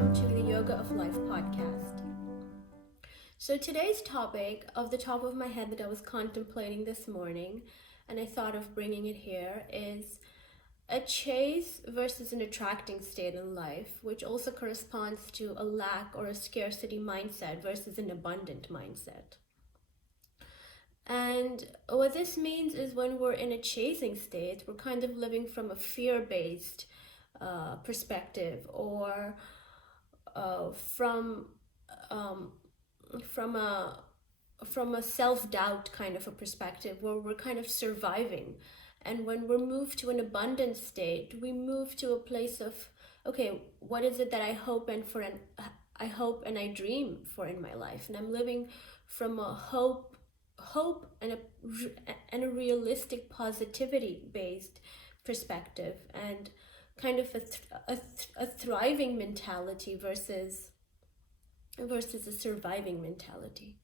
welcome to the Yoga of Life podcast. So today's topic, off the top of my head, that I was contemplating this morning, and I thought of bringing it here, is a chase versus an attracting state in life, which also corresponds to a lack or a scarcity mindset versus an abundant mindset. And what this means is when we're in a chasing state, we're kind of living from a fear-based perspective, or from a self-doubt kind of a perspective, where we're kind of surviving. And when we're moved to an abundant state, we move to a place of, okay, what is it that I hope and I dream for in my life? And I'm living from a hope and a realistic positivity based perspective, and kind of a thriving mentality versus a surviving mentality.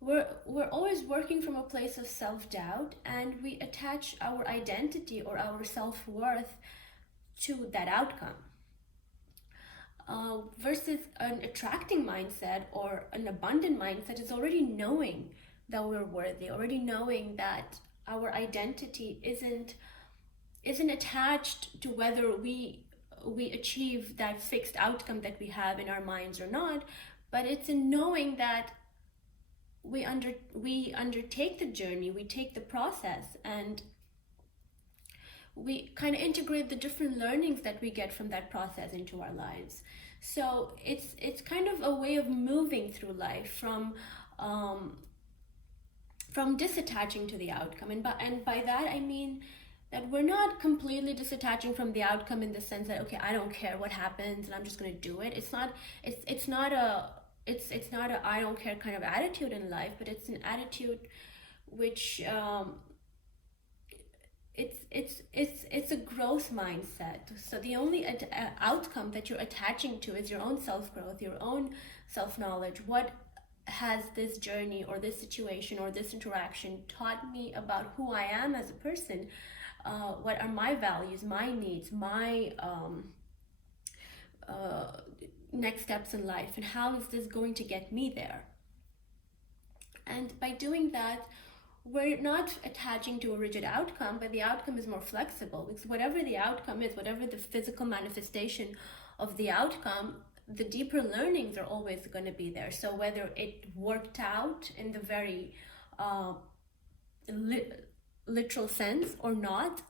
We're always working from a place of self-doubt, and we attach our identity or our self-worth to that outcome. Versus an attracting mindset or an abundant mindset is already knowing that we're worthy, already knowing that our identity isn't attached to whether we achieve that fixed outcome that we have in our minds or not, but it's in knowing that we undertake the journey, we take the process, and we kind of integrate the different learnings that we get from that process into our lives. So it's kind of a way of moving through life from disattaching to the outcome, and by that I mean that we're not completely disattaching from the outcome in the sense that, okay, I don't care what happens and I'm just going to do it. It's not a I don't care kind of attitude in life, but it's an attitude which it's a growth mindset. So the only outcome that you're attaching to is your own self-growth, your own self-knowledge. What has this journey or this situation or this interaction taught me about who I am as a person? What are my values, my needs, my next steps in life, and how is this going to get me there? And by doing that, we're not attaching to a rigid outcome, but the outcome is more flexible, because whatever the outcome is, whatever the physical manifestation of the outcome, the deeper learnings are always going to be there. So whether it worked out in the very literal sense or not,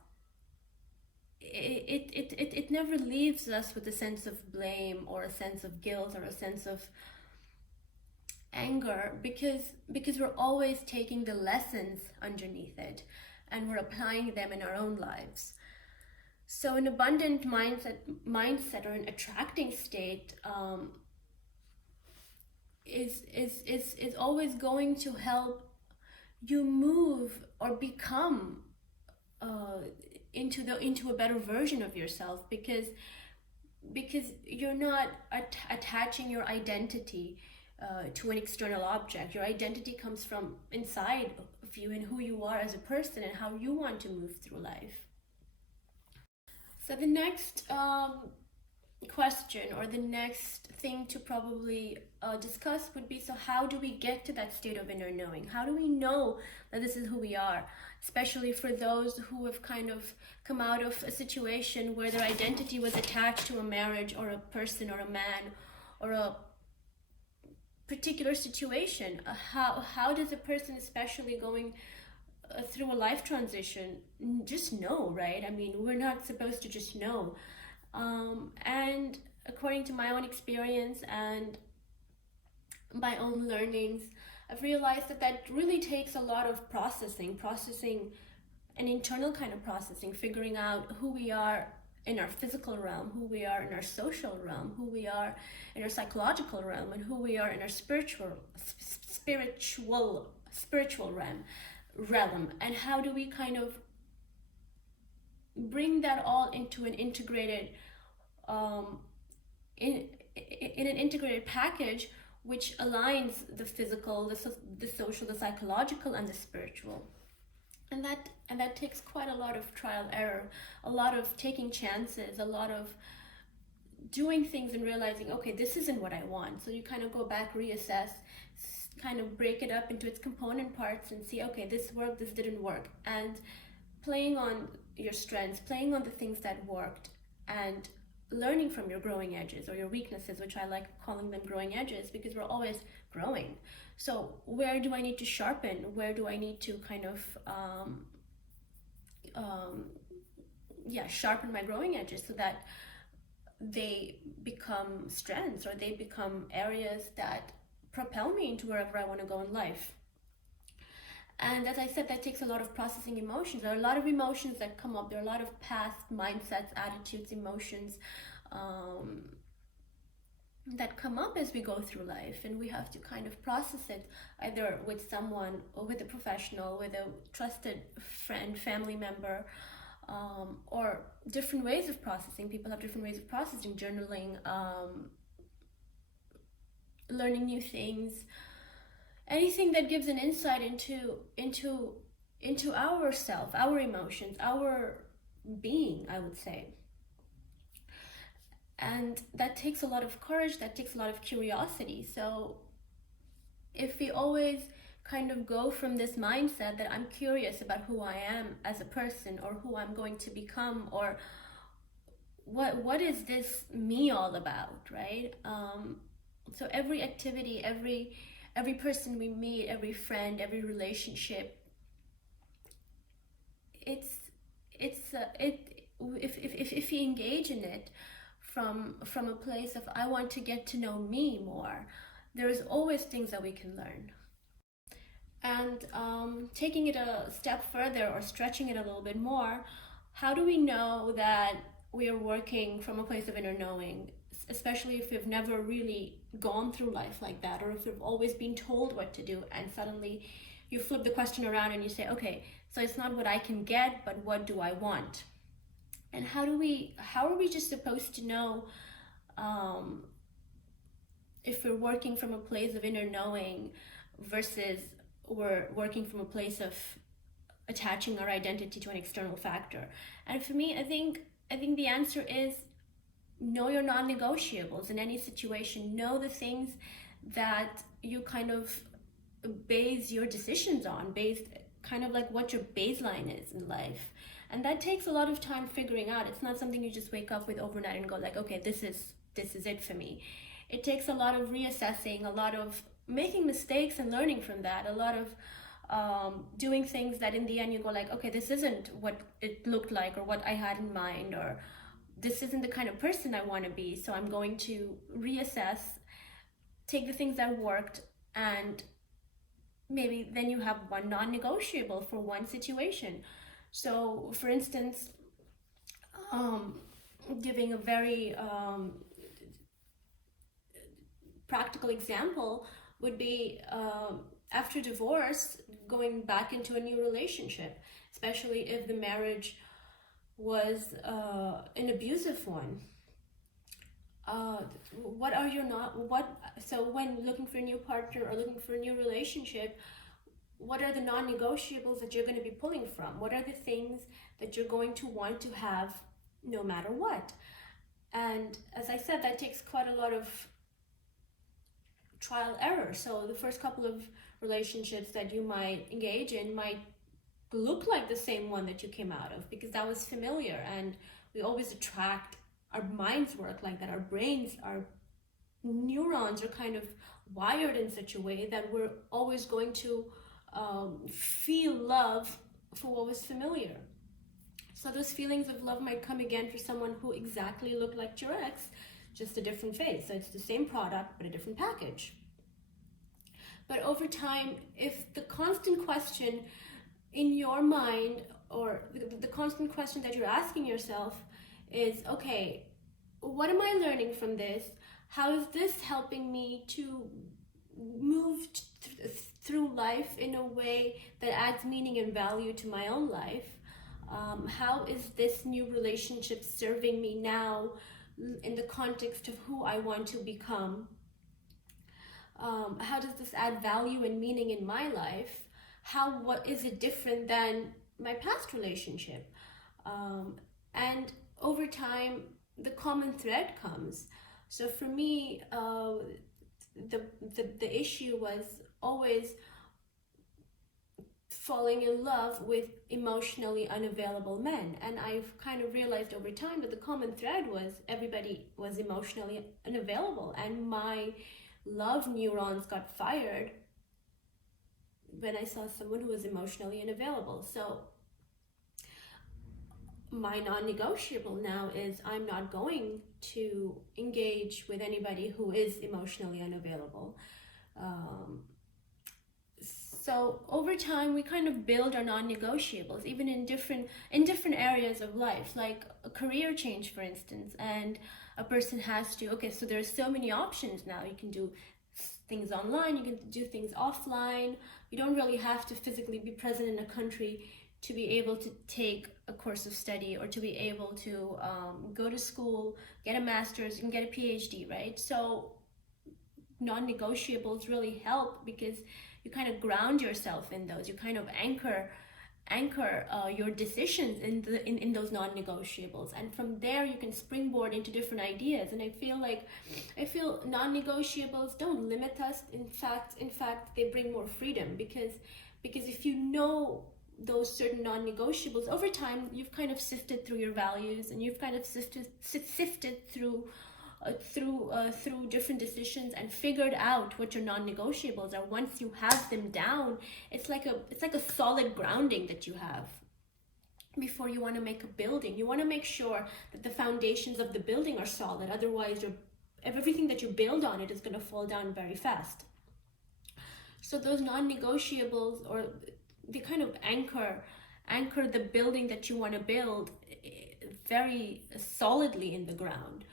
it never leaves us with a sense of blame or a sense of guilt or a sense of anger, because we're always taking the lessons underneath it and we're applying them in our own lives. So an abundant mindset or an attracting state is always going to help you move or become into a better version of yourself, because you're not attaching your identity to an external object. Your identity comes from inside of you and who you are as a person and how you want to move through life. So the next question, or the next thing to probably discuss, would be, so how do we get to that state of inner knowing? How do we know that this is who we are? Especially for those who have kind of come out of a situation where their identity was attached to a marriage or a person or a man or a particular situation. How does a person, especially going through a life transition, just know, right? I mean, we're not supposed to just know. And according to my own experience and my own learnings, I've realized that really takes a lot of processing, an internal kind of processing, figuring out who we are in our physical realm, who we are in our social realm, who we are in our psychological realm, and who we are in our spiritual realm, and how do we kind of bring that all into an integrated in an integrated package which aligns the physical, the social, the psychological, and the spiritual. And that takes quite a lot of trial error, a lot of taking chances, a lot of doing things and realizing, okay, this isn't what I want. So you kind of go back, reassess, kind of break it up into its component parts and see, okay, this worked, this didn't work. And playing on your strengths, playing on the things that worked, and learning from your growing edges or your weaknesses, which I like calling them growing edges because we're always growing. So where do I need to sharpen? Where do I need to kind of sharpen my growing edges so that they become strengths, or they become areas that propel me into wherever I want to go in life. And as I said, that takes a lot of processing emotions. There are a lot of emotions that come up. There are a lot of past mindsets, attitudes, emotions that come up as we go through life, and we have to kind of process it either with someone, or with a professional, with a trusted friend, family member, or different ways of processing. People have different ways of processing, journaling, learning new things, anything that gives an insight into our self, our emotions, our being, I would say. And that takes a lot of courage, that takes a lot of curiosity. So if we always kind of go from this mindset that I'm curious about who I am as a person, or who I'm going to become, or what is this me all about, right? So every activity, every person we meet, every friend, every relationship, if we engage in it from a place of I want to get to know me more, there is always things that we can learn. And taking it a step further, or stretching it a little bit more, how do we know that we are working from a place of inner knowing, especially if we've never really gone through life like that, or if we've always been told what to do, and suddenly you flip the question around and you say, okay, so it's not what I can get, but what do I want? And how are we just supposed to know if we're working from a place of inner knowing versus we're working from a place of attaching our identity to an external factor? And for me, I think the answer is know your non-negotiables in any situation. Know the things that you kind of base your decisions on, based kind of like what your baseline is in life. And that takes a lot of time figuring out. It's not something you just wake up with overnight and go like, okay, this is it for me. It takes a lot of reassessing, a lot of making mistakes and learning from that, a lot of doing things that in the end you go like, okay, this isn't what it looked like or what I had in mind, or this isn't the kind of person I want to be. So I'm going to reassess, take the things that worked, and maybe then you have one non-negotiable for one situation. So for instance, giving a very practical example would be after divorce, going back into a new relationship, especially if the marriage was an abusive one. So when looking for a new partner or looking for a new relationship, what are the non-negotiables that you're going to be pulling from? What are the things that you're going to want to have no matter what? And as I said, that takes quite a lot of trial error. So the first couple of relationships that you might engage in might look like the same one that you came out of, because that was familiar, and we always attract, our minds work like that, our brains, our neurons are kind of wired in such a way that we're always going to feel love for what was familiar. So those feelings of love might come again for someone who exactly looked like your ex, just a different face. So it's the same product but a different package. But over time, if the constant question in your mind, or the constant question that you're asking yourself is, okay, what am I learning from this? How is this helping me to move through life in a way that adds meaning and value to my own life? How is this new relationship serving me now in the context of who I want to become? How does this add value and meaning in my life? What is it different than my past relationship? And over time, the common thread comes. So for me, the issue was always falling in love with emotionally unavailable men. And I've kind of realized over time that the common thread was everybody was emotionally unavailable, and my love neurons got fired when I saw someone who was emotionally unavailable. So my non-negotiable now is I'm not going to engage with anybody who is emotionally unavailable. So over time we kind of build our non-negotiables, even in different areas of life, like a career change, for instance. And a person has to, okay, so there's so many options now. You can do things online, you can do things offline. You don't really have to physically be present in a country to be able to take a course of study, or to be able to go to school, get a master's, you can get a PhD, right? So non-negotiables really help, because you kind of ground yourself in those. You kind of anchor your decisions in those non-negotiables, and from there you can springboard into different ideas. And I feel non-negotiables don't limit us. In fact they bring more freedom, because if you know those certain non-negotiables, over time you've kind of sifted through your values, and you've kind of sifted through different decisions, and figured out what your non-negotiables are. Once you have them down, it's like a solid grounding that you have. Before you want to make a building, you want to make sure that the foundations of the building are solid. Otherwise, everything that you build on it is going to fall down very fast. So those non-negotiables, or they kind of anchor the building that you want to build very solidly in the ground.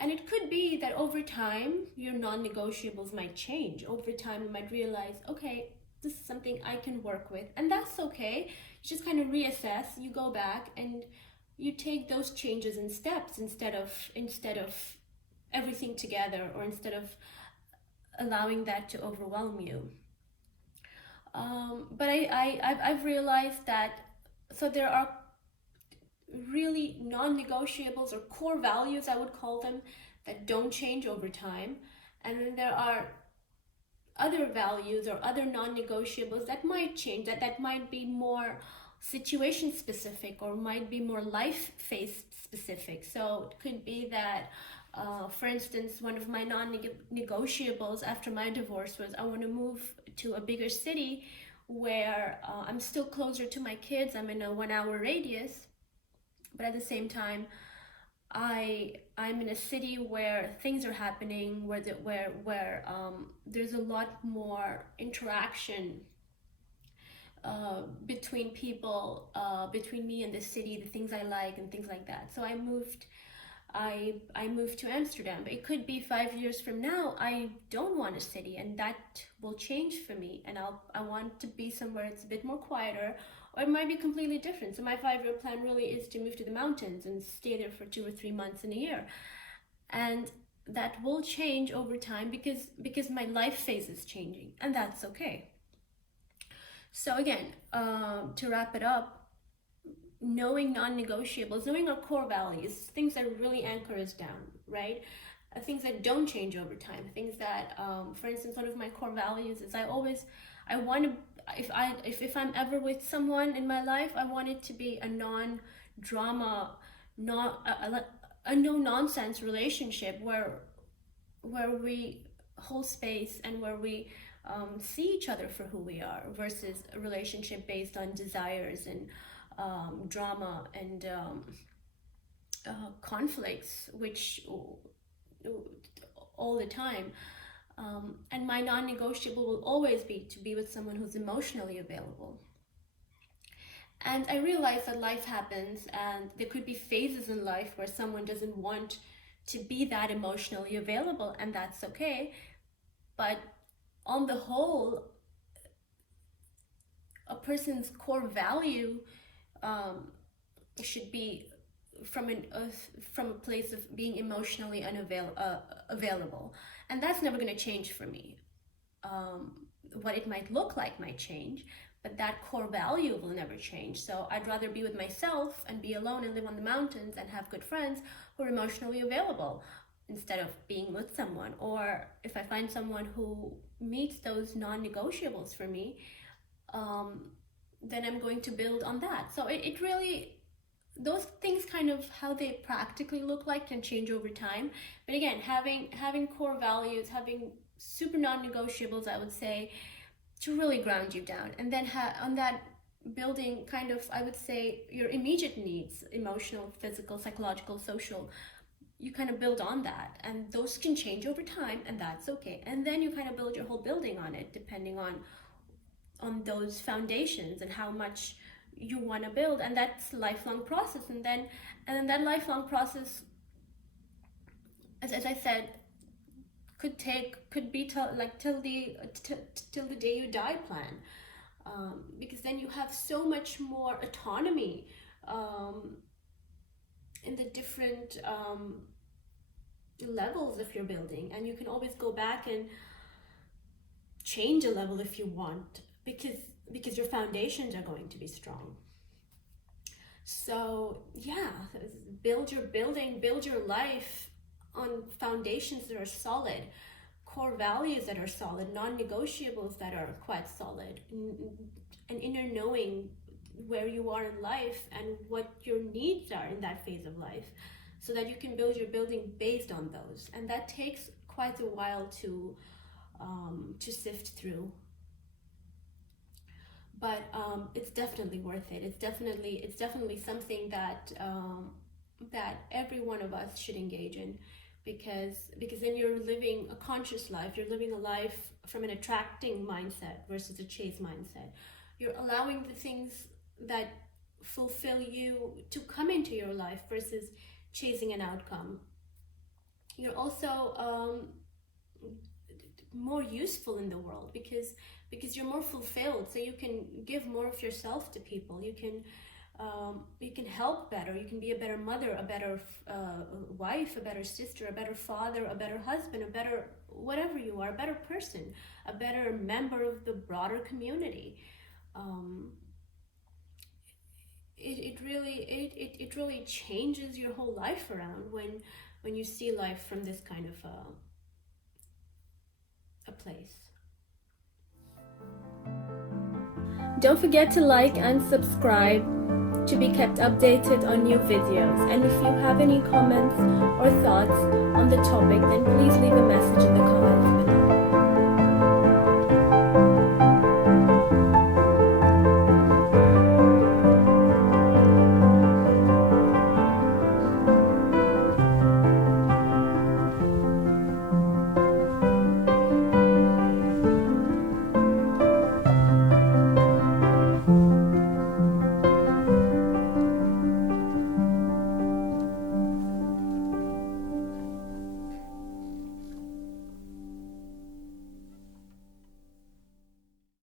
And it could be that over time your non-negotiables might change. Over time you might realize, okay, this is something I can work with, and that's okay. You just kind of reassess, you go back, and you take those changes in steps, instead of everything together, or instead of allowing that to overwhelm you. But I've realized that, so there are really non-negotiables, or core values I would call them, that don't change over time. And then there are other values or other non-negotiables that might change, that might be more situation specific, or might be more life phase specific. So it could be that for instance, one of my non-negotiables after my divorce was I want to move to a bigger city where I'm still closer to my kids. I'm in a 1 hour radius, but at the same time I'm in a city where things are happening, where there's a lot more interaction between people, between me and the city, the things I like and things like that. So I moved to Amsterdam. It could be 5 years from now I don't want a city, and that will change for me, and I want to be somewhere it's a bit more quieter, or it might be completely different. So my 5-year plan really is to move to the mountains and stay there for 2 or 3 months in a year. And that will change over time, because my life phase is changing, and that's okay. So again, to wrap it up, knowing non-negotiables, knowing our core values, things that really anchor us down, right? Things that don't change over time, things that, for instance, one of my core values is I want to, if I'm ever with someone in my life, I want it to be a non-drama, a no-nonsense relationship where we hold space, and where we see each other for who we are, versus a relationship based on desires and drama and conflicts, which all the time. And my non-negotiable will always be to be with someone who's emotionally available. And I realize that life happens, and there could be phases in life where someone doesn't want to be that emotionally available, and that's okay. But on the whole, a person's core value should be from a place of being emotionally available, and that's never going to change for me. What it might look like might change, but that core value will never change. So I'd rather be with myself and be alone and live on the mountains and have good friends who are emotionally available instead of being with someone. Or if I find someone who meets those non-negotiables for me, then I'm going to build on that. So it really, those things kind of how they practically look like can change over time. But again, having core values, having super non-negotiables, I would say, to really ground you down, and then on that building kind of, I would say, your immediate needs, emotional, physical, psychological, social, you kind of build on that, and those can change over time, and that's okay. And then you kind of build your whole building on it, depending on those foundations and how much you want to build. And that's a lifelong process. And then that lifelong process, as I said, could be till the day you die plan, because then you have so much more autonomy in the different levels of your building, and you can always go back and change a level if you want, because your foundations are going to be strong. So yeah, build your building, build your life on foundations that are solid, core values that are solid, non-negotiables that are quite solid, an inner knowing where you are in life and what your needs are in that phase of life, so that you can build your building based on those. And that takes quite a while to sift through, but it's definitely worth it. It's definitely something that every one of us should engage in, because then you're living a conscious life. You're living a life from an attracting mindset versus a chase mindset. You're allowing the things that fulfill you to come into your life versus chasing an outcome. You're also more useful in the world because you're more fulfilled, so you can give more of yourself to people. You can help better. You can be a better mother, a better wife, a better sister, a better father, a better husband, a better whatever you are, a better person, a better member of the broader community. It really changes your whole life around when you see life from this kind of a place. Don't forget to like and subscribe to be kept updated on new videos. And if you have any comments or thoughts on the topic, then please leave a message in the comments.